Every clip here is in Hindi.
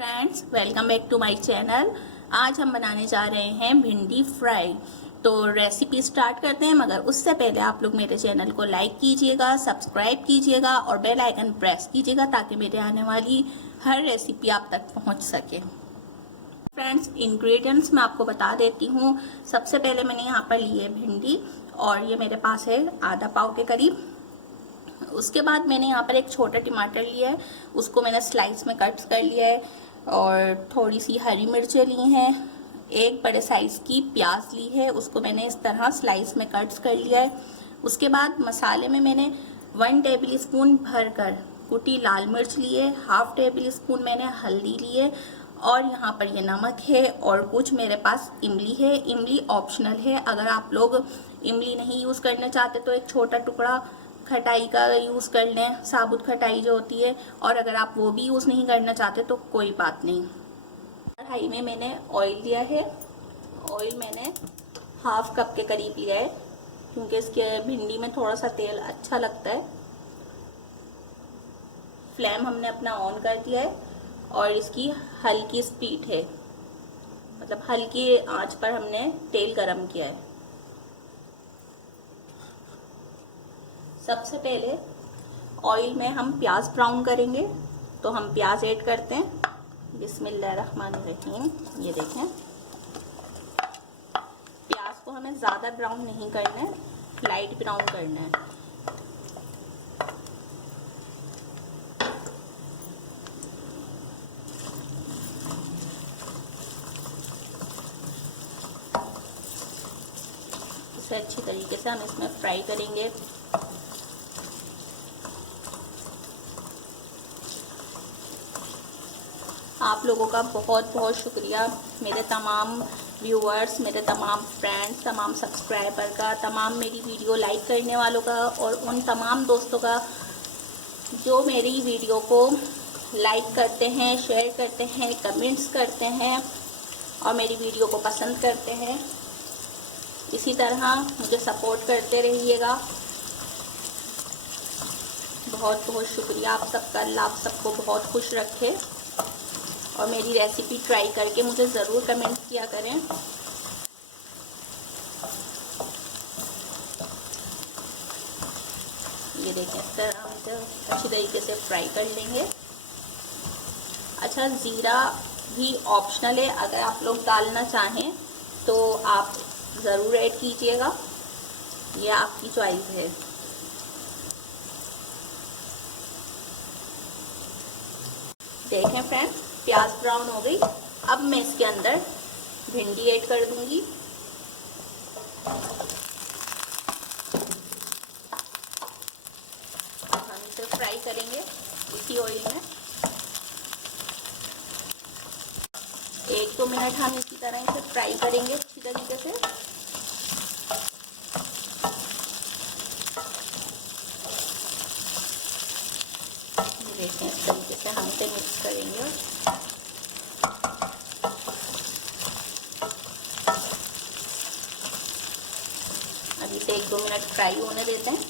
Friends, welcome back to my channel. आज हम बनाने जा रहे हैं भिंडी फ्राई। तो रेसिपी स्टार्ट करते हैं, मगर उससे पहले आप लोग मेरे चैनल को लाइक कीजिएगा, सब्सक्राइब कीजिएगा और बेल आइकन प्रेस कीजिएगा ताकि मेरे आने वाली हर रेसिपी आप तक पहुंच सके। फ्रेंड्स, इंग्रेडिएंट्स मैं आपको बता देती हूँ। सबसे पहले मैंने यहाँ पर ली है भिंडी और ये मेरे पास है आधा पाव के करीब। उसके बाद मैंने यहाँ पर एक छोटा टमाटर लिया है, उसको मैंने स्लाइस में कट कर लिया है और थोड़ी सी हरी मिर्चें ली हैं। एक बड़े साइज़ की प्याज ली है, उसको मैंने इस तरह स्लाइस में कट्स कर लिया है। उसके बाद मसाले में मैंने 1 टेबल स्पून भरकर कुटी लाल मिर्च ली है, हाफ टेबल स्पून मैंने हल्दी ली है और यहाँ पर ये नमक है और कुछ मेरे पास इमली है। इमली ऑप्शनल है, अगर आप लोग इमली नहीं यूज़ करना चाहते तो एक छोटा टुकड़ा खटाई का यूज़ कर लें, साबुत खटाई जो होती है। और अगर आप वो भी यूज़ नहीं करना चाहते तो कोई बात नहीं। कढ़ाई में मैंने ऑयल लिया है। ऑयल मैंने हाफ कप के करीब लिया है क्योंकि इसके भिंडी में थोड़ा सा तेल अच्छा लगता है। फ्लेम हमने अपना ऑन कर दिया है और इसकी हल्की स्पीड है, मतलब हल्की आंच पर हमने तेल गरम किया है। सबसे पहले ऑयल में हम प्याज ब्राउन करेंगे, तो हम प्याज ऐड करते हैं। बिस्मिल्लाहिर्रहमानिर्रहीम। ये देखें, प्याज को हमें ज़्यादा ब्राउन नहीं करना है, लाइट ब्राउन करना है। इसे अच्छी तरीके से हम इसमें फ्राई करेंगे। आप लोगों का बहुत बहुत शुक्रिया, मेरे तमाम व्यूअर्स, मेरे तमाम फ्रेंड्स, तमाम सब्सक्राइबर का, तमाम मेरी वीडियो लाइक करने वालों का और उन तमाम दोस्तों का जो मेरी वीडियो को लाइक करते हैं, शेयर करते हैं, कमेंट्स करते हैं और मेरी वीडियो को पसंद करते हैं। इसी तरह मुझे सपोर्ट करते रहिएगा। बहुत बहुत शुक्रिया आप सबका। अल्लाह आप सबको बहुत खुश रखे और मेरी रेसिपी ट्राई करके मुझे ज़रूर कमेंट किया करें। ये देखें, इस तरह हम इसे अच्छी तरीके से फ्राई कर लेंगे। अच्छा, ज़ीरा भी ऑप्शनल है, अगर आप लोग डालना चाहें तो आप ज़रूर ऐड कीजिएगा, ये आपकी चॉइस है। देखें फ्रेंड्स, प्याज ब्राउन हो गई। अब मैं इसके अंदर भिंडी ऐड कर दूंगी। हम इसे फ्राई करेंगे इसी ऑयल में। 1-2 मिनट हम इसी तरह इसे फ्राई करेंगे अच्छी तरीके से। देखें, इस तरीके से हम इसे मिक्स करेंगे। अब इसे 1-2 मिनट फ्राई होने देते हैं।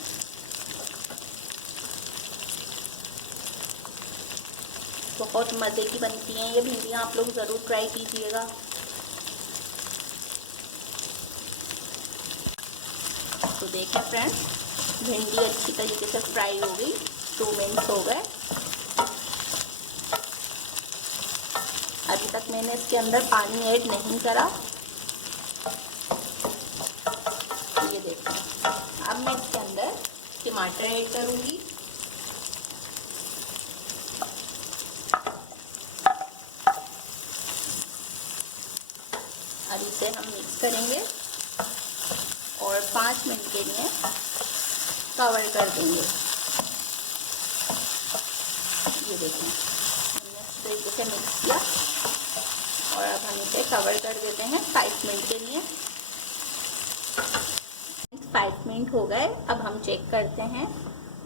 बहुत मज़े की बनती हैं ये भिंडियाँ, आप लोग ज़रूर ट्राई कीजिएगा। तो देखें फ्रेंड्स, भिंडी अच्छी तरीके से फ्राई हो गई। 2 मिनट हो गए। अभी तक मैंने इसके अंदर पानी ऐड नहीं करा। ये देखो, अब मैं इसके अंदर टमाटर ऐड करूंगी। अब इसे हम मिक्स करेंगे और 5 मिनट के लिए कवर कर देंगे। ये देखें, हमने इस तरीके से मिक्स किया और अब हम इसे कवर कर देते हैं 5 मिनट के लिए। 5 मिनट हो गए। अब हम चेक करते हैं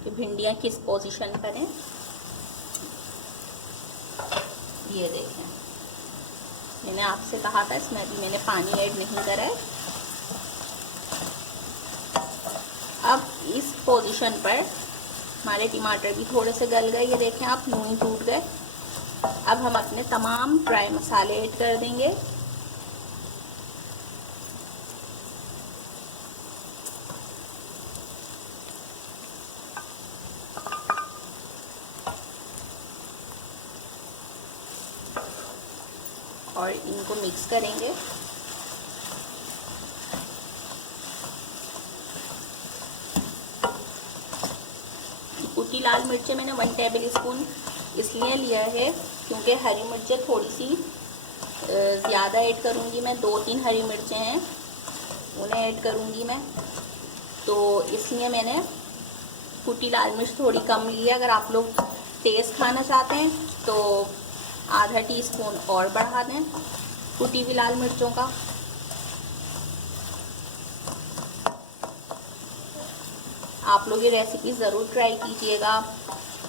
कि भिंडियाँ किस पोजीशन पर हैं। ये देखें, मैंने आपसे कहा था इसमें अभी मैंने पानी ऐड नहीं करा है। अब इस पोजीशन पर हमारे टमाटर भी थोड़े से गल गए। ये देखें आप, यूं ही टूट गए। अब हम अपने तमाम ड्राई मसाले ऐड कर देंगे। और इनको मिक्स करेंगे। कुटी लाल मिर्चें मैंने 1 टेबल स्पून इसलिए लिया है क्योंकि हरी मिर्चें थोड़ी सी ज़्यादा ऐड करूँगी मैं। 2-3 हरी मिर्चें हैं, उन्हें ऐड करूँगी मैं, तो इसलिए मैंने कुटी लाल मिर्च थोड़ी कम ली है। अगर आप लोग तेज़ खाना चाहते हैं तो आधा टीस्पून और बढ़ा दें कुटी हुई लाल मिर्चों का। आप लोग ये रेसिपी ज़रूर ट्राई कीजिएगा।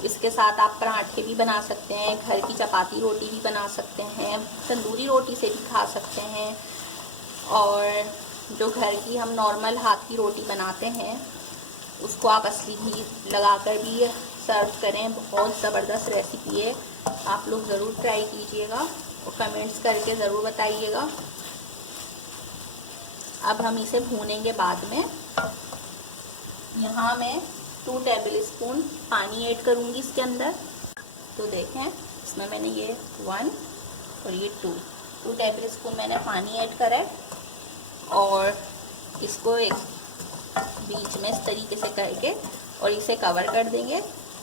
इसके साथ आप पराठे भी बना सकते हैं, घर की चपाती रोटी भी बना सकते हैं, तंदूरी रोटी से भी खा सकते हैं, और जो घर की हम नॉर्मल हाथ की रोटी बनाते हैं उसको आप असली घी लगाकर भी सर्व करें। बहुत ज़बरदस्त रेसिपी है, आप लोग ज़रूर ट्राई कीजिएगा और कमेंट्स करके ज़रूर बताइएगा। अब हम इसे भूनेंगे बाद में। यहाँ मैं 2 टेबल स्पून पानी ऐड करूँगी इसके अंदर। तो देखें इसमें मैंने ये 1 और ये 2 टेबल स्पून मैंने पानी ऐड करा है, और इसको एक बीच में इस तरीके से करके और इसे कवर कर देंगे।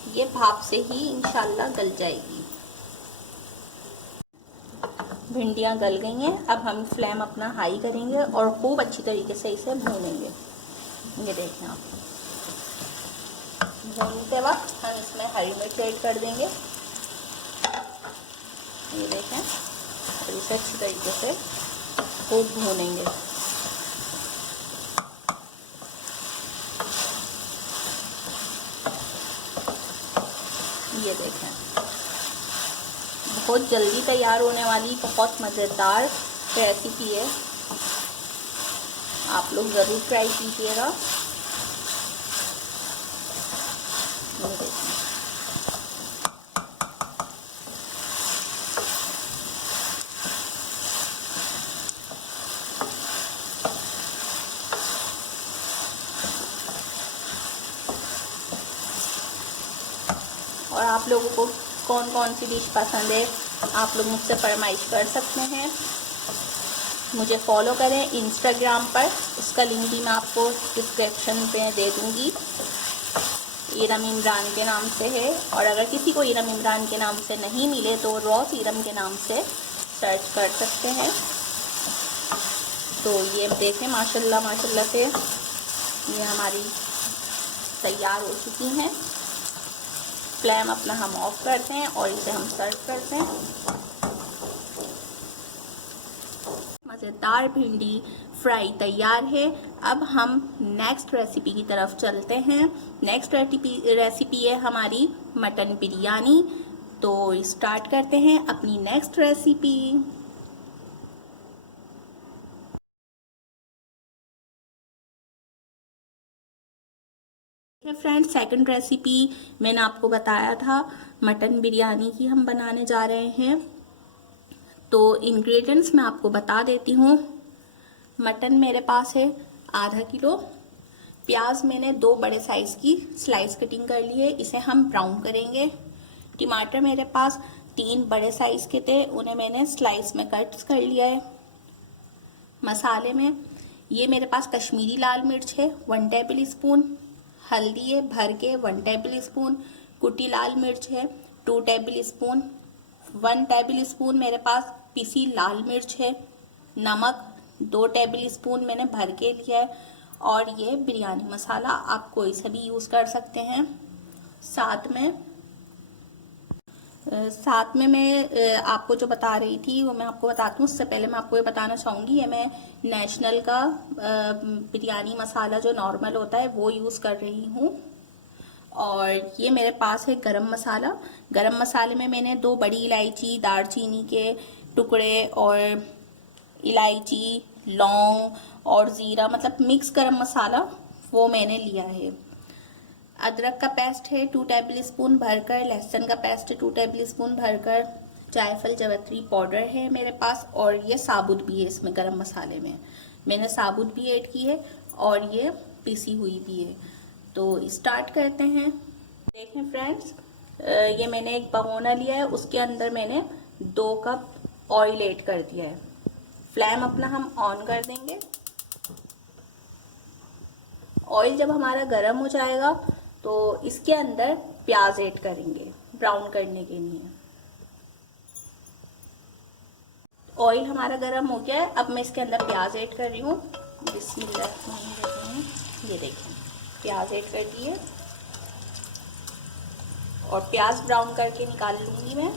ये भाप से ही इंशाल्लाह गल जाएगी। भिंडियाँ गल गई हैं। अब हम फ्लेम अपना हाई करेंगे और खूब अच्छी तरीके से इसे भूनेंगे। ये देखें आप, भूनते वक्त हम इसमें हरी मिर्च ऐड कर देंगे। ये देखें, और इसे अच्छी तरीके से खूब भूनेंगे। ये देखें, बहुत जल्दी तैयार होने वाली बहुत मज़ेदार रेसिपी है, आप लोग ज़रूर ट्राई कीजिएगा। ये देखें, और आप लोगों को कौन कौन सी डिश पसंद है आप लोग मुझसे फरमाइश कर सकते हैं। मुझे फॉलो करें इंस्टाग्राम पर, उसका लिंक भी मैं आपको डिस्क्रिप्शन में दे दूँगी। इरम इमरान के नाम से है, और अगर किसी को इरम इमरान के नाम से नहीं मिले तो रॉस इरम के नाम से सर्च कर सकते हैं। तो ये देखें माशाल्लाह माशाल्लाह से ये हमारी तैयार हो चुकी हैं। फ्लेम अपना हम ऑफ करते हैं और इसे हम सर्व करते हैं। मज़ेदार भिंडी फ्राई तैयार है। अब हम नेक्स्ट रेसिपी की तरफ चलते हैं। नेक्स्ट रेसिपी है हमारी मटन बिरयानी। तो स्टार्ट करते हैं अपनी next recipe. Friends, second recipe मैंने आपको बताया था मटन बिरयानी की हम बनाने जा रहे हैं। तो इंग्रेडिएंट्स मैं आपको बता देती हूँ। मटन मेरे पास है आधा किलो। प्याज मैंने 2 बड़े साइज़ की स्लाइस कटिंग कर ली है, इसे हम ब्राउन करेंगे। टमाटर मेरे पास 3 बड़े साइज़ के थे, उन्हें मैंने स्लाइस में कट कर लिया है। मसाले में ये मेरे पास कश्मीरी लाल मिर्च है 1 टेबल स्पून, हल्दी है भर के 1 टेबल स्पून, कुटी लाल मिर्च है 2 टेबल स्पून, 1 टेबल स्पून मेरे पास पिसी लाल मिर्च है, नमक 2 टेबल स्पून मैंने भर के लिया है, और ये बिरयानी मसाला आप कोई सा भी यूज़ कर सकते हैं। साथ में मैं आपको जो बता रही थी वो मैं आपको बताती हूँ। उससे पहले मैं आपको ये बताना चाहूँगी, ये मैं नेशनल का बिरयानी मसाला जो नॉर्मल होता है वो यूज़ कर रही हूँ। और ये मेरे पास है गरम मसाला। गरम मसाले में मैंने 2 बड़ी इलायची, दालचीनी के टुकड़े और इलायची, लौंग और ज़ीरा, मतलब मिक्स गरम मसाला वो मैंने लिया है। अदरक का पेस्ट है 2 टेबल स्पून भरकर, लहसुन का पेस्ट है 2 टेबल स्पून भरकर, जायफल जावित्री पाउडर है मेरे पास, और ये साबुत भी है इसमें गरम मसाले में। मैंने साबुत भी ऐड की है और ये पीसी हुई भी है। तो स्टार्ट करते हैं। देखें फ्रेंड्स, ये मैंने एक भगोना लिया है, उसके अंदर मैंने 2 कप ऑयल ऐड कर दिया है। फ्लेम अपना हम ऑन कर देंगे। ऑयल जब हमारा गर्म हो जाएगा तो इसके अंदर प्याज ऐड करेंगे ब्राउन करने के लिए। ऑयल हमारा गर्म हो गया है, अब मैं इसके अंदर प्याज ऐड कर रही हूँ। बिस्मिल्लाह। ये देखें, प्याज ऐड कर दिए और प्याज ब्राउन करके निकाल लूंगी मैं।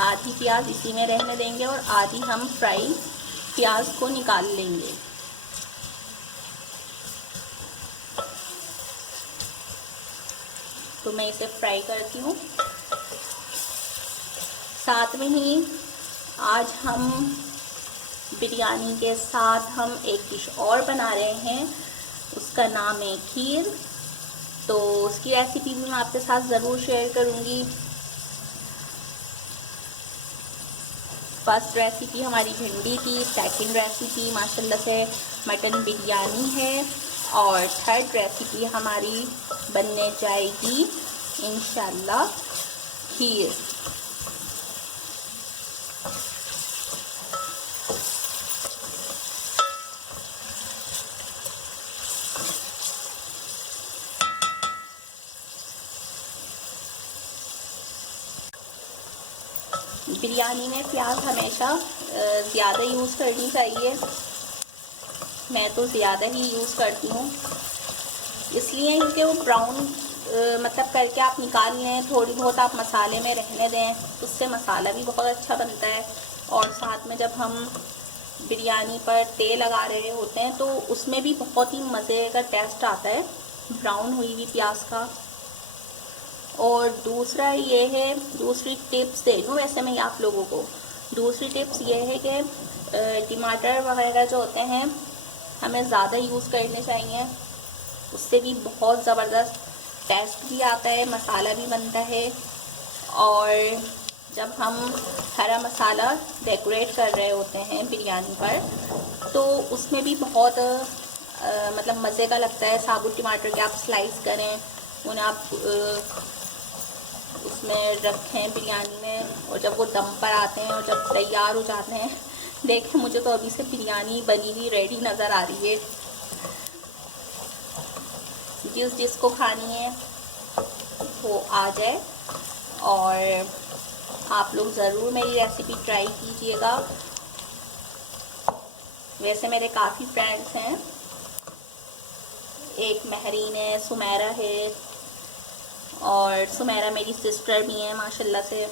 आधी प्याज इसी में रहने देंगे और आधी हम फ्राई प्याज को निकाल लेंगे। तो मैं इसे फ्राई करती हूँ। साथ में ही आज हम बिरयानी के साथ हम एक डिश और बना रहे हैं, उसका नाम है खीर। तो उसकी रेसिपी भी मैं आपके साथ ज़रूर शेयर करूँगी। फर्स्ट रेसिपी हमारी भिंडी की, सेकंड रेसिपी माशाल्लाह से मटन बिरयानी है, और थर्ड रेसिपी हमारी बनने जाएगी इंशाल्लाह खीर। बिरयानी में प्याज हमेशा ज़्यादा यूज़ करनी चाहिए। मैं तो ज़्यादा ही यूज़ करती हूँ, इसलिए क्योंकि वो ब्राउन मतलब करके आप निकाल लें, थोड़ी बहुत आप मसाले में रहने दें, उससे मसाला भी बहुत अच्छा बनता है। और साथ में जब हम बिरयानी पर तेल लगा रहे होते हैं तो उसमें भी बहुत ही मज़े का टेस्ट आता है ब्राउन हुई हुई प्याज का। और दूसरा ये है, दूसरी टिप्स दे दूँ वैसे मैं आप लोगों को। दूसरी टिप्स ये है कि टमाटर वगैरह जो होते हैं हमें ज़्यादा यूज़ करने चाहिए, उससे भी बहुत ज़बरदस्त टेस्ट भी आता है, मसाला भी बनता है। और जब हम हरा मसाला डेकोरेट कर रहे होते हैं बिरयानी पर तो उसमें भी बहुत मतलब मज़े का लगता है। साबुत टमाटर के आप स्लाइस करें, उन्हें आप उसमें रखें बिरयानी में, और जब वो दम पर आते हैं और जब तैयार हो जाते हैं, देखें मुझे तो अभी से बिरयानी बनी हुई रेडी नज़र आ रही है। जिसको खानी है वो आ जाए, और आप लोग ज़रूर मेरी रेसिपी ट्राई कीजिएगा। वैसे मेरे काफ़ी फ्रेंड्स हैं, एक महरीन है, सुमेरा है, और सुमेरा मेरी सिस्टर भी हैं माशाल्लाह से।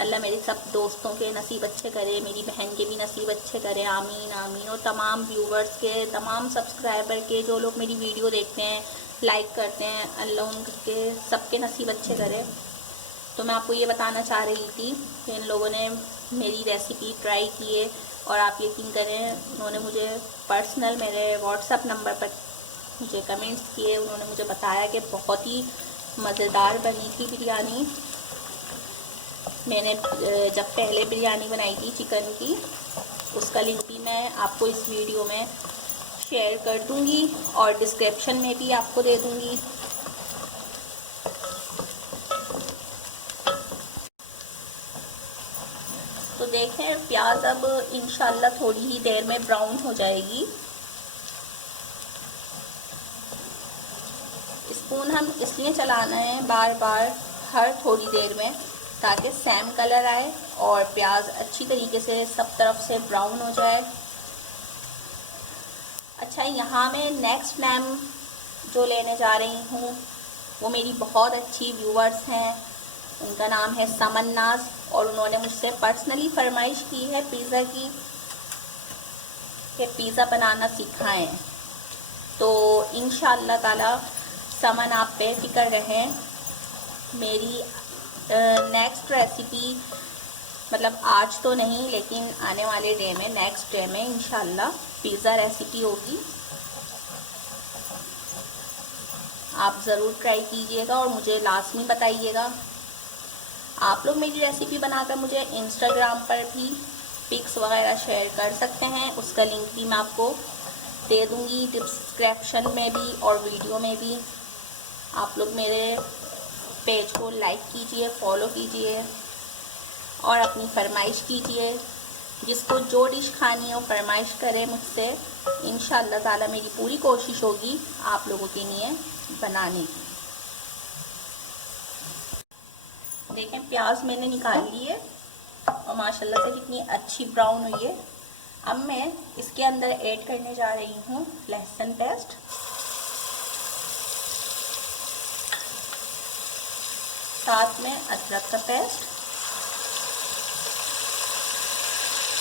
अल्लाह मेरे सब दोस्तों के नसीब अच्छे करे, मेरी बहन के भी नसीब अच्छे करे, आमीन आमीन। और तमाम व्यूवर्स के, तमाम सब्सक्राइबर के, जो लोग मेरी वीडियो देखते हैं, लाइक करते हैं, अल्लाह उनके सबके नसीब अच्छे करे। तो मैं आपको ये बताना चाह रही थी कि इन लोगों ने मेरी रेसिपी ट्राई की है, और आप यकीन करें उन्होंने मुझे पर्सनल मेरे व्हाट्सएप नंबर पर मुझे कमेंट्स किए। उन्होंने मुझे बताया कि बहुत ही मज़ेदार बनी थी बिरयानी। मैंने जब पहले बिरयानी बनाई थी चिकन की, उसका लिंक भी मैं आपको इस वीडियो में शेयर कर दूंगी और डिस्क्रिप्शन में भी आपको दे दूंगी। तो देखें प्याज अब इंशाल्लाह थोड़ी ही देर में ब्राउन हो जाएगी। स्पून हम इसलिए चलाना है बार बार हर थोड़ी देर में, ताकि सेम कलर आए और प्याज अच्छी तरीके से सब तरफ से ब्राउन हो जाए। अच्छा, यहाँ मैं नेक्स्ट नेम जो लेने जा रही हूँ वो मेरी बहुत अच्छी व्यूवर्स हैं, उनका नाम है समन्नाज, और उन्होंने मुझसे पर्सनली फरमाइश की है पिज़्ज़ा की कि पिज़्ज़ा बनाना सिखाएं। तो इंशाअल्लाह ताला समन आप बेफिक्र रहें, मेरी नेक्स्ट रेसिपी मतलब आज तो नहीं, लेकिन आने वाले डे में, नेक्स्ट डे में इंशाल्लाह पिज़्ज़ा रेसिपी होगी। आप ज़रूर ट्राई कीजिएगा और मुझे लाजमी बताइएगा। आप लोग मेरी रेसिपी बनाकर मुझे इंस्टाग्राम पर भी पिक्स वगैरह शेयर कर सकते हैं, उसका लिंक भी मैं आपको दे दूँगी डिस्क्रिप्शन में भी और वीडियो में भी। आप लोग मेरे पेज को लाइक कीजिए, फॉलो कीजिए और अपनी फरमाइश कीजिए। जिसको जो डिश खानी हो फरमाइश करे मुझसे, इंशाअल्लाह ताला मेरी पूरी कोशिश होगी आप लोगों के लिए बनाने की। देखें प्याज मैंने निकाल ली है और माशाल्लाह से कितनी अच्छी ब्राउन हुई है। अब मैं इसके अंदर ऐड करने जा रही हूँ लहसुन पेस्ट, साथ में अदरक का पेस्ट।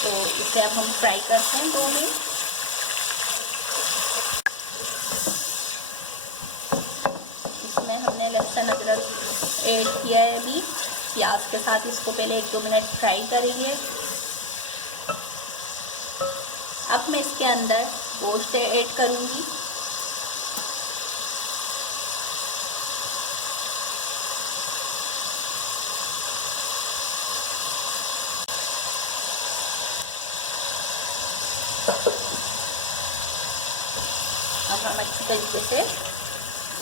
तो इसे अब हम फ्राई करते हैं 2 मिनट। इसमें हमने लहसुन अदरक ऐड किया है अभी प्याज के साथ। इसको पहले 1-2 मिनट फ्राई करेंगे। अब मैं इसके अंदर गोश्त ऐड करूँगी। अब हम अच्छी तरीके से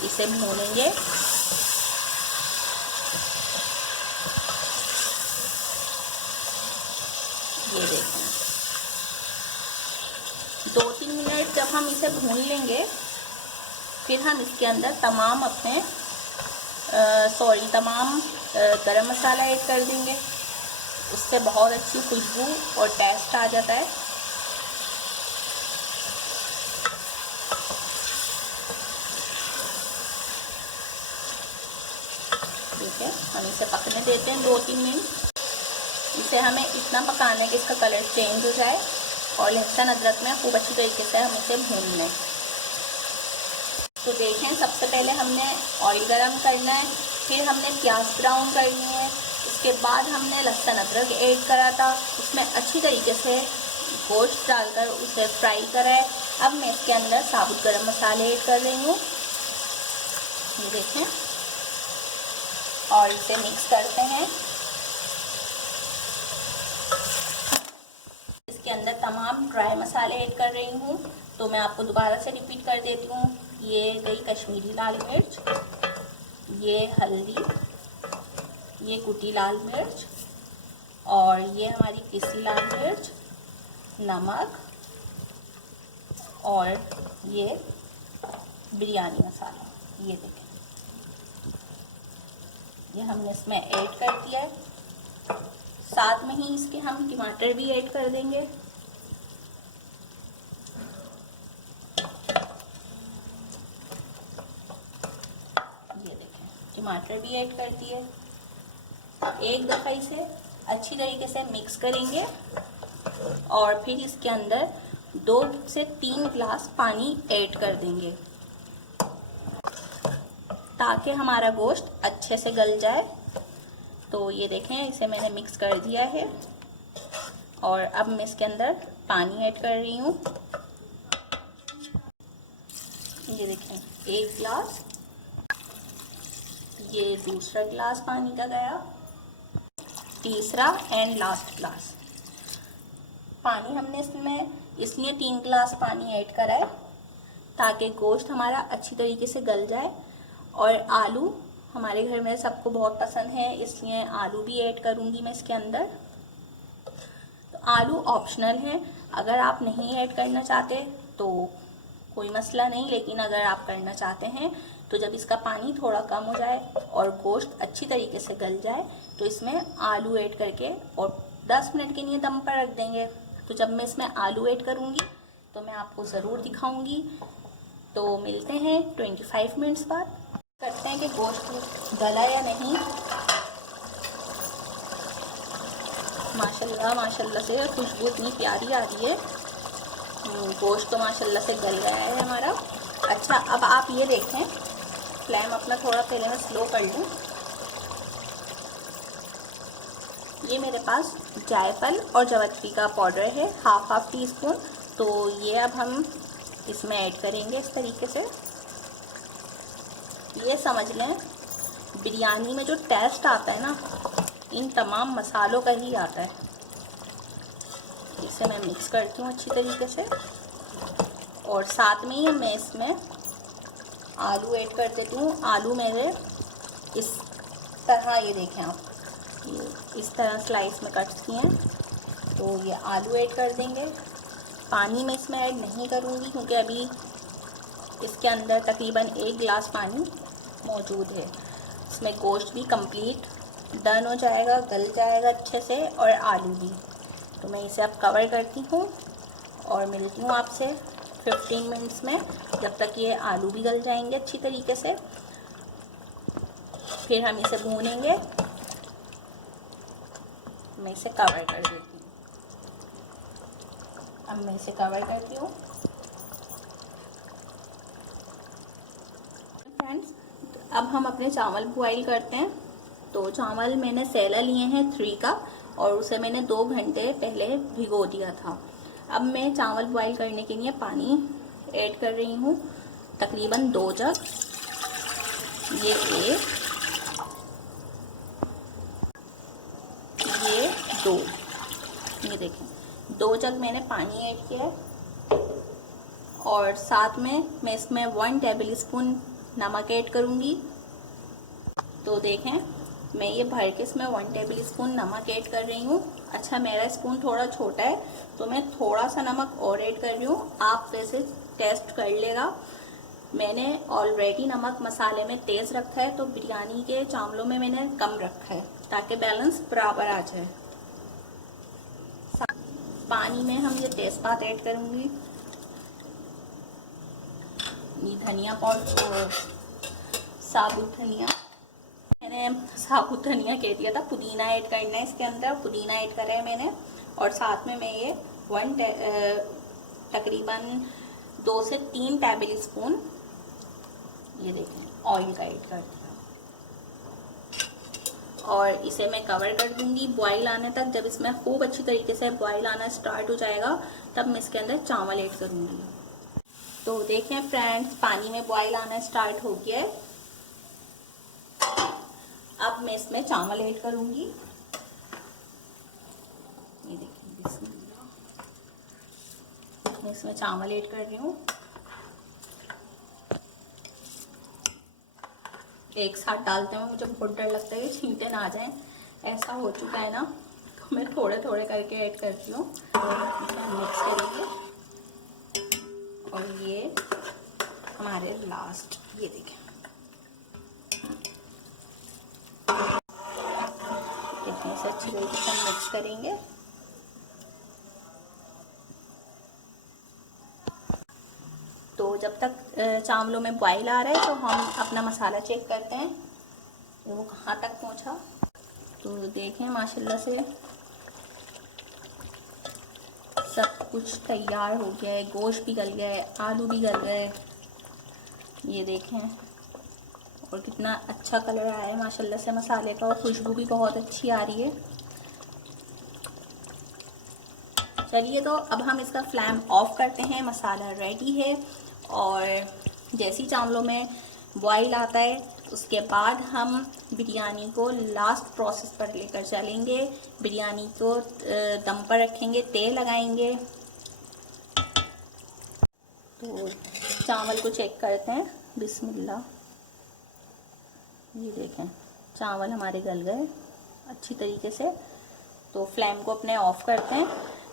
इसे भूनेंगे। ये देखें 2-3 मिनट जब हम इसे भून लेंगे, फिर हम इसके अंदर तमाम गरम मसाला ऐड कर देंगे। उससे बहुत अच्छी खुशबू और टेस्ट आ जाता है। ठीक है, हम इसे पकने देते हैं 2-3 मिनट। इसे हमें इतना पकाना है कि इसका कलर चेंज हो जाए और लहसुन अदरक में खूब अच्छी तरीके से हम इसे भून लें। तो देखें सबसे पहले हमने ऑयल गरम करना है, फिर हमने प्याज ब्राउन करनी है, उसके बाद हमने लहसुन अदरक ऐड करा था, उसमें अच्छी तरीके से गोश्त डालकर उसे फ्राई करा है। अब मैं इसके अंदर साबुत गरम मसाले ऐड कर रही हूँ, ये देखें, और इसे मिक्स करते हैं। इसके अंदर तमाम ड्राई मसाले ऐड कर रही हूँ। तो मैं आपको दोबारा से रिपीट कर देती हूँ। ये गई कश्मीरी लाल मिर्च, ये हल्दी, ये कुटी लाल मिर्च, और ये हमारी पिसी लाल मिर्च, नमक, और ये बिरयानी मसाला। ये देखें, ये हमने इसमें ऐड कर दिया है। साथ में ही इसके हम टमाटर भी ऐड कर देंगे। ये देखें, टमाटर भी ऐड कर दिए। एक दफ़ा इसे अच्छी तरीके से मिक्स करेंगे और फिर इसके अंदर 2 से 3 गिलास पानी ऐड कर देंगे ताकि हमारा गोश्त अच्छे से गल जाए। तो ये देखें, इसे मैंने मिक्स कर दिया है और अब मैं इसके अंदर पानी ऐड कर रही हूँ। ये देखें 1 गिलास, ये दूसरा गिलास पानी का गया, तीसरा एंड लास्ट गिलास पानी। हमने इसमें इसलिए 3 गिलास पानी ऐड करा है ताकि गोश्त हमारा अच्छी तरीके से गल जाए। और आलू हमारे घर में सबको बहुत पसंद है, इसलिए आलू भी ऐड करूँगी मैं इसके अंदर। तो आलू ऑप्शनल है, अगर आप नहीं ऐड करना चाहते तो कोई मसला नहीं, लेकिन अगर आप करना चाहते हैं तो जब इसका पानी थोड़ा कम हो जाए और गोश्त अच्छी तरीके से गल जाए तो इसमें आलू ऐड करके और 10 मिनट के लिए दम पर रख देंगे। तो जब मैं इसमें आलू ऐड करूँगी तो मैं आपको ज़रूर दिखाऊँगी। तो मिलते हैं 25 मिनट्स बाद, करते हैं कि गोश्त गला या नहीं। माशाल्लाह से खुशबू इतनी प्यारी आ रही है। गोश्त तो माशाल्लाह से गल गया है हमारा। अच्छा, अब आप ये देखें, फ्लेम अपना थोड़ा पहले मैं स्लो कर लूँ। ये मेरे पास जायफल और जावित्री का पाउडर है, हाफ टी स्पून। तो ये अब हम इसमें ऐड करेंगे इस तरीके से। ये समझ लें बिरयानी में जो टेस्ट आता है ना, इन तमाम मसालों का ही आता है। इसे मैं मिक्स करती हूँ अच्छी तरीके से, और साथ में ही मैं इसमें आलू ऐड कर देती हूँ। आलू मेरे इस तरह, ये देखें आप, ये इस तरह स्लाइस में कटती हैं। तो ये आलू ऐड कर देंगे। पानी मैं इसमें ऐड नहीं करूँगी क्योंकि अभी इसके अंदर तकरीबन 1 गिलास पानी मौजूद है। इसमें गोश्त भी कंप्लीट डन हो जाएगा, गल जाएगा अच्छे से, और आलू भी। तो मैं इसे अब कवर करती हूँ और मिलती हूँ आपसे 15 मिनट्स में, जब तक ये आलू भी गल जाएंगे अच्छी तरीके से। फिर हम इसे भूनेंगे। मैं इसे कवर कर देती हूँ। अब मैं इसे कवर करती हूँ। फ्रेंड्स, अब हम अपने चावल बॉईल करते हैं। तो चावल मैंने सैला लिए हैं 3 का, और उसे मैंने 2 घंटे पहले भिगो दिया था। अब मैं चावल बॉईल करने के लिए पानी ऐड कर रही हूँ, तकरीबन 2 जग। ये 1, ये 2, ये देखें 2 जग मैंने पानी ऐड किया है। और साथ में मैं इसमें 1 टेबल स्पून नमक ऐड करूँगी। तो देखें मैं ये भर के इसमें 1 टेबल स्पून नमक ऐड कर रही हूँ। अच्छा, मेरा स्पून थोड़ा छोटा है तो मैं थोड़ा सा नमक और ऐड कर रही हूँ। आप वैसे टेस्ट कर लेगा। मैंने ऑलरेडी नमक मसाले में तेज़ रखा है, तो बिरयानी के चावलों में मैंने कम रखा है ताकि बैलेंस बराबर आ जाए। पानी में हम ये तेज़पात ऐड करूँगी, ये धनिया पाउडर, साबुत धनिया, मैंने साबुत धनिया कह दिया था, पुदीना ऐड करना है इसके अंदर, पुदीना ऐड करा है मैंने। और साथ में मैं ये तकरीबन 2 से 3 टेबल स्पून, ये देखें, ऑयल का ऐड करती हूँ। और इसे मैं कवर कर दूंगी बॉईल आने तक। जब इसमें खूब अच्छी तरीके से बॉईल आना स्टार्ट हो जाएगा, तब मैं इसके अंदर चावल ऐड करूंगी। तो देखें फ्रेंड्स, पानी में बॉईल आना स्टार्ट हो गया है। अब मैं इसमें चावल ऐड करूंगी। ये देखिए, बिस्मिल्लाह, मैं इसमें चावल ऐड कर रही हूँ। एक साथ डालते हुए मुझे बहुत डर लगता है छींटे ना आ जाएं। ऐसा हो चुका है ना, तो मैं थोड़े थोड़े करके ऐड करती हूँ। मिक्स करेंगे। और ये हमारे लास्ट, ये देखें, इतने से अच्छी तरीके से हम मिक्स करेंगे। तो जब तक चावलों में बॉईल आ रहा है, तो हम अपना मसाला चेक करते हैं वो कहाँ तक पहुँचा। तो देखें माशाल्लाह से सब कुछ तैयार हो गया है। गोश्त भी गल गया है, आलू भी गल गए, ये देखें। और कितना अच्छा कलर आया है माशाल्लाह से मसाले का, और खुशबू भी बहुत अच्छी आ रही है। चलिए, तो अब हम इसका फ्लेम ऑफ करते हैं। मसाला रेडी है। और जैसी चावलों में बॉईल आता है, उसके बाद हम बिरयानी को लास्ट प्रोसेस पर लेकर चलेंगे। बिरयानी को दम पर रखेंगे, तेल लगाएंगे। तो चावल को चेक करते हैं, बिस्मिल्लाह। ये देखें, चावल हमारे गल गए अच्छी तरीके से। तो फ्लेम को अपने ऑफ करते हैं।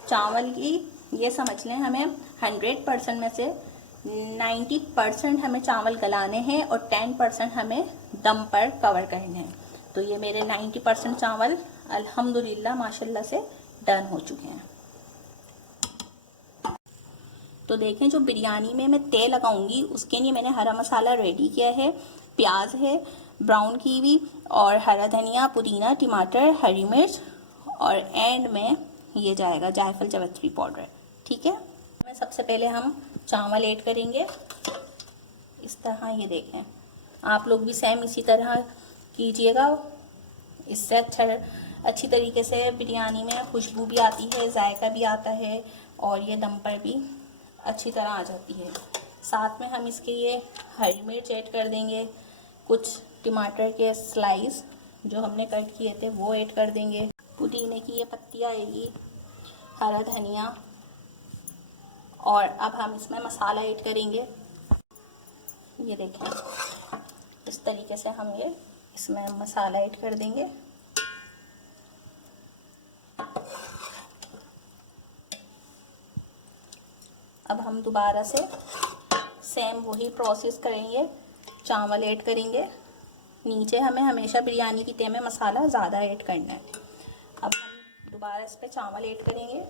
चावल की ये समझ लें, हमें 100% में से 90% हमें चावल गलाने हैं और 10% हमें दम पर कवर करने हैं। तो ये मेरे 90% चावल अल्हम्दुलिल्लाह माशाल्लाह से डन हो चुके हैं। तो देखें, जो बिरयानी में मैं तेल लगाऊंगी उसके लिए मैंने हरा मसाला रेडी किया है। प्याज है ब्राउन कीवी, और हरा धनिया, पुदीना, टमाटर, हरी मिर्च, और एंड में ये जाएगा जायफल जावित्री पाउडर। ठीक है, मैं सबसे पहले हम चावल ऐड करेंगे इस तरह। ये देखें, आप लोग भी सेम इसी तरह कीजिएगा, इससे अच्छा अच्छी तरीके से बिरयानी में खुशबू भी आती है, जायका भी आता है और ये दम पर भी अच्छी तरह आ जाती है। साथ में हम इसके ये हरी मिर्च ऐड कर देंगे, कुछ टमाटर के स्लाइस जो हमने कट किए थे वो ऐड कर देंगे, पुदीने की ये पत्ती आएगी, हरा धनिया, और अब हम इसमें मसाला ऐड करेंगे। ये देखें, इस तरीके से हम ये इसमें मसाला ऐड कर देंगे। अब हम दोबारा से सेम वही प्रोसेस करेंगे, चावल ऐड करेंगे। नीचे हमें हमेशा बिरयानी की तय में मसाला ज़्यादा ऐड करना है। अब हम दोबारा इस पर चावल ऐड करेंगे।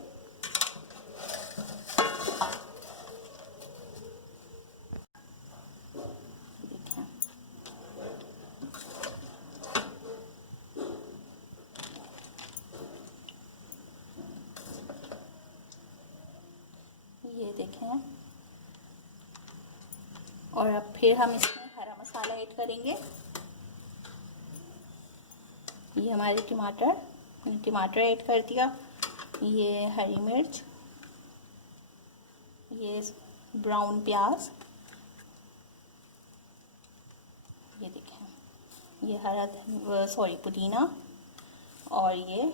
ये देखें, और अब फिर हम इसमें हरा मसाला ऐड करेंगे। ये हमारे टमाटर ऐड कर दिया, ये हरी मिर्च, ये ब्राउन प्याज, ये देखें, ये पुदीना और ये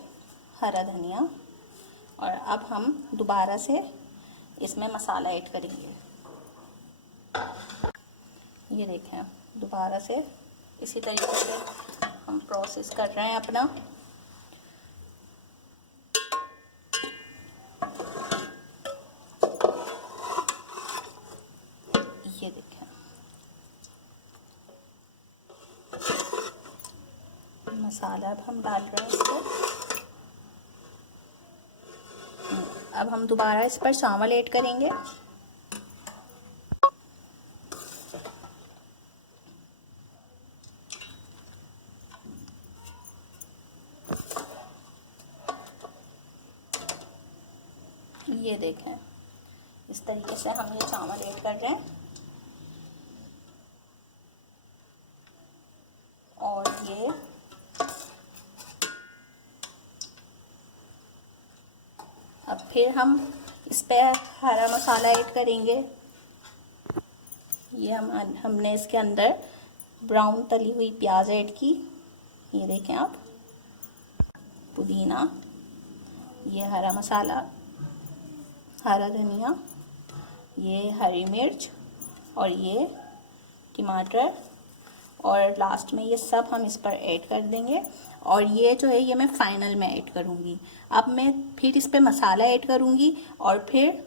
हरा धनिया। और अब हम दोबारा से इसमें मसाला ऐड करेंगे। ये देखें, दोबारा से इसी तरीके से हम प्रोसेस कर रहे हैं अपना। ये देखें, मसाला अब हम डाल रहे हैं इस पर। अब हम दोबारा इस पर चावल ऐड करेंगे। ये देखें, इस तरीके से हम ये चावल ऐड कर रहे हैं। और ये अब फिर हम इस पर हरा मसाला ऐड करेंगे। ये हमने इसके अंदर ब्राउन तली हुई प्याज ऐड की। ये देखें आप, पुदीना, ये हरा मसाला, हरा धनिया, ये हरी मिर्च और ये टमाटर, और लास्ट में ये सब हम इस पर ऐड कर देंगे। और ये जो है ये मैं फाइनल में ऐड करूँगी। अब मैं फिर इस पर मसाला ऐड करूँगी और फिर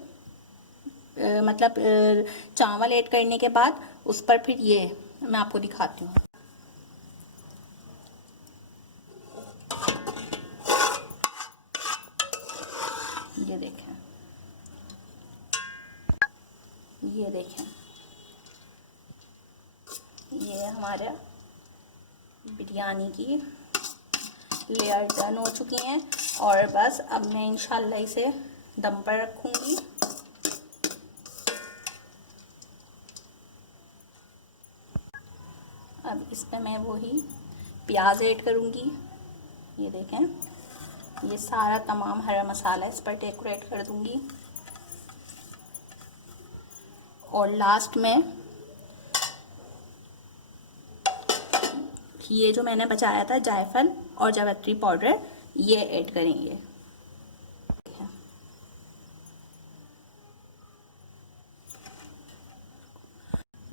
चावल ऐड करने के बाद उस पर फिर ये मैं आपको दिखाती हूँ। ये देखें, ये देखें, ये हमारा बिरयानी की लेयर डन हो चुकी हैं। और बस अब मैं इंशाल्लाह इसे दम पर रखूँगी। अब इस पर मैं वही प्याज ऐड करूँगी। ये देखें, ये सारा तमाम हरा मसाला इस पर डेकोरेट कर दूँगी। और लास्ट में ये जो मैंने बचाया था जायफल और जावित्री पाउडर, ये ऐड करेंगे।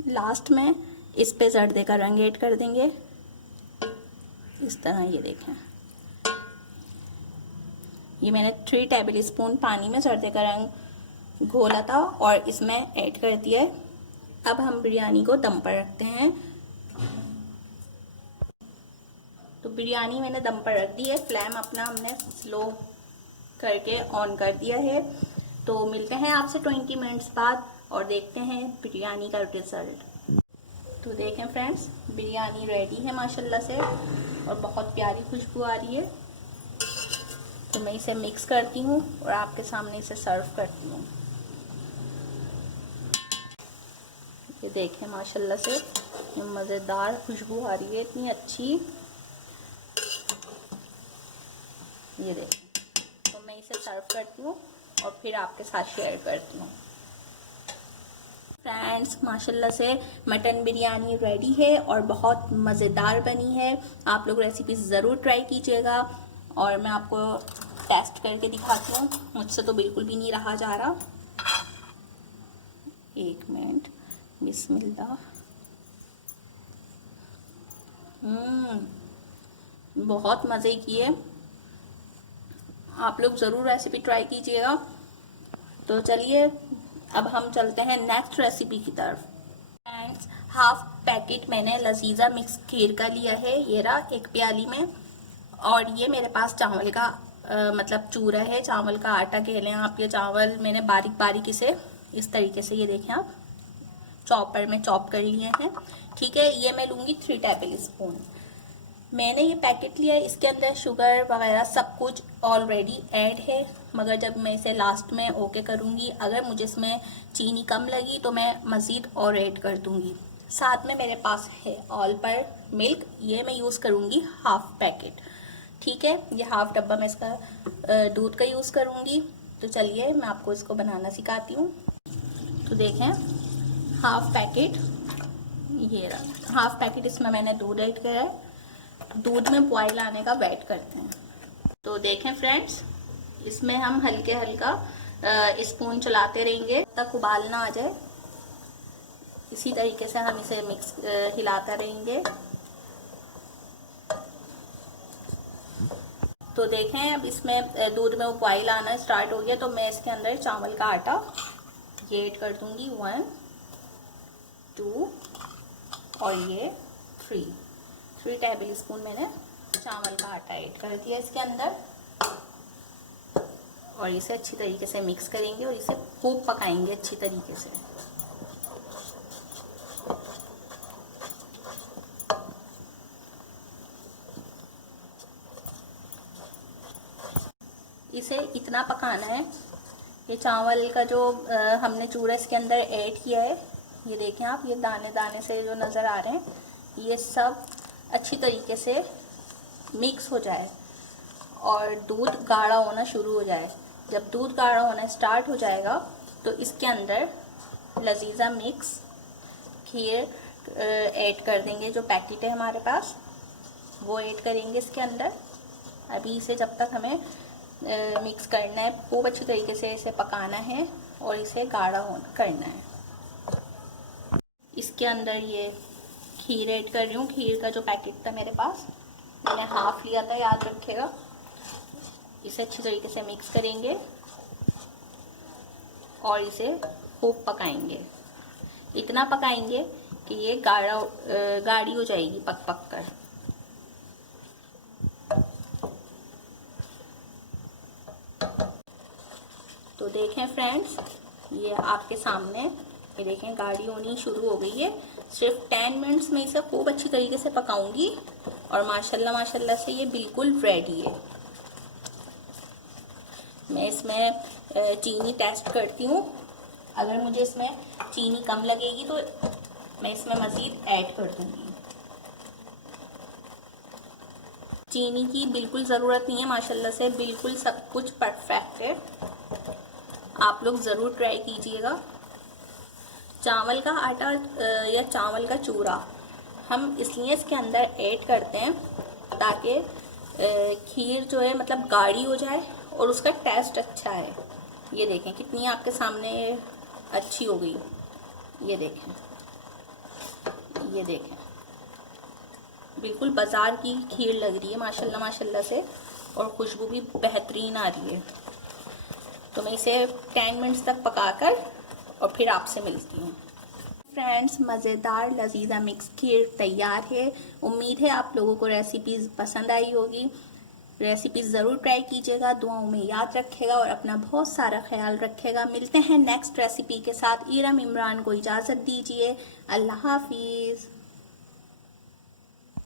लास्ट में इस पे जर्दे का रंग ऐड कर देंगे इस तरह। ये देखें, ये मैंने 3 टेबल स्पून पानी में जर्दे का रंग घोला था और इसमें ऐड कर दिया है। अब हम बिरयानी को दम पर रखते हैं। तो बिरयानी मैंने दम पर रख दी है, फ्लेम अपना हमने स्लो करके ऑन कर दिया है। तो मिलते हैं आपसे 20 मिनट्स बाद और देखते हैं बिरयानी का रिजल्ट। तो देखें फ्रेंड्स, बिरयानी रेडी है माशाल्लाह से और बहुत प्यारी खुशबू आ रही है। तो मैं इसे मिक्स करती हूँ और आपके सामने इसे सर्व करती हूँ। ये देखें माशाल्लाह से मज़ेदार खुशबू आ रही है, इतनी अच्छी। ये देखें। तो मैं इसे सर्व करती हूँ और फिर आपके साथ शेयर करती हूँ। फ्रेंड्स, माशाल्लाह से मटन बिरयानी रेडी है और बहुत मज़ेदार बनी है। आप लोग रेसिपी ज़रूर ट्राई कीजिएगा और मैं आपको टेस्ट करके दिखाती हूँ। मुझसे तो बिल्कुल भी नहीं रहा जा रहा। एक मिनट, बिस्मिल्लाह। बहुत मज़े की है। आप लोग ज़रूर रेसिपी ट्राई कीजिएगा। तो चलिए अब हम चलते हैं नेक्स्ट रेसिपी की तरफ। फ्रेंड्स, हाफ पैकेट मैंने लजीजा मिक्स खीर का लिया है, ये रहा एक प्याली में। और ये मेरे पास चावल का मतलब चूरा है, चावल का आटा कह लें आप। ये चावल मैंने बारीक बारीक इसे इस तरीके से, ये देखें आप, चॉपर में चॉप कर लिए हैं। ठीक है, ये मैं लूँगी 3 टेबल स्पून। मैंने ये पैकेट लिया है, इसके अंदर शुगर वगैरह सब कुछ ऑलरेडी ऐड है, मगर जब मैं इसे लास्ट में ओके करूँगी, अगर मुझे इसमें चीनी कम लगी तो मैं मज़ीद और ऐड कर दूँगी। साथ में मेरे पास है ऑल पर मिल्क, ये मैं यूज़ करूँगी हाफ पैकेट। ठीक है, ये हाफ डब्बा मैं इसका दूध का यूज़ करूँगी। तो चलिए मैं आपको इसको बनाना सिखाती हूँ। तो देखें, हाफ पैकेट, ये रहा हाफ पैकेट, इसमें मैंने दूध ऐड किया है। दूध में बॉयल आने का वेट करते हैं। तो देखें फ्रेंड्स, इसमें हम हल्के हल्का स्पून चलाते रहेंगे तक उबाल ना आ जाए। इसी तरीके से हम इसे मिक्स हिलाते रहेंगे। तो देखें, अब इसमें दूध में बॉयल आना स्टार्ट हो गया, तो मैं इसके अंदर चावल का आटा ये ऐड कर दूंगी 1 2 और ये 3 टेबल स्पून मैंने चावल का आटा ऐड कर दिया इसके अंदर। और इसे अच्छी तरीके से मिक्स करेंगे और इसे खूब पकाएंगे अच्छी तरीके से। इसे इतना पकाना है, ये चावल का जो हमने चूरा इसके अंदर ऐड किया है, ये देखें आप, ये दाने दाने से जो नज़र आ रहे हैं, ये सब अच्छी तरीके से मिक्स हो जाए और दूध गाढ़ा होना शुरू हो जाए। जब दूध गाढ़ा होना स्टार्ट हो जाएगा तो इसके अंदर लजीजा मिक्स खीर ऐड कर देंगे। जो पैकेट है हमारे पास वो ऐड करेंगे इसके अंदर। अभी इसे जब तक हमें मिक्स करना है, खूब अच्छी तरीके से इसे पकाना है और इसे गाढ़ा करना है। इसके अंदर ये खीर ऐड कर रही हूँ। खीर का जो पैकेट था मेरे पास, मैंने हाफ लिया था, याद रखिएगा। इसे अच्छी तरीके से मिक्स करेंगे और इसे खूब पकाएंगे। इतना पकाएंगे कि ये गाढ़ी हो जाएगी पक पक कर। तो देखें फ्रेंड्स, ये आपके सामने, ये देखें गाढ़ी होनी शुरू हो गई है। सिर्फ 10 मिनट्स में इसे खूब अच्छी तरीके से पकाऊंगी और माशाल्लाह माशाल्लाह से ये बिल्कुल रेडी है। मैं इसमें चीनी टेस्ट करती हूँ। अगर मुझे इसमें चीनी कम लगेगी तो मैं इसमें मज़ीद ऐड कर दूँगी। चीनी की बिल्कुल ज़रूरत नहीं है, माशाल्लाह से बिल्कुल सब कुछ परफेक्ट है। आप लोग ज़रूर ट्राई कीजिएगा। चावल का आटा या चावल का चूरा हम इसलिए इसके अंदर ऐड करते हैं ताकि खीर जो है मतलब गाढ़ी हो जाए और उसका टेस्ट अच्छा है। ये देखें कितनी आपके सामने अच्छी हो गई। ये देखें, ये देखें, बिल्कुल बाज़ार की खीर लग रही है माशाल्लाह माशाल्लाह से, और खुशबू भी बेहतरीन आ रही है। तो मैं इसे 10 मिनट्स तक पकाकर और फिर आपसे मिलती हूँ। फ्रेंड्स, मज़ेदार लजीजा मिक्स खीर तैयार है। उम्मीद है आप लोगों को रेसिपीज़ पसंद आई होगी। रेसिपीज़ ज़रूर ट्राई कीजिएगा, दुआओं में याद रखेगा और अपना बहुत सारा ख्याल रखेगा। मिलते हैं नेक्स्ट रेसिपी के साथ। इरम इमरान को इजाज़त दीजिए। अल्लाह हाफिज़।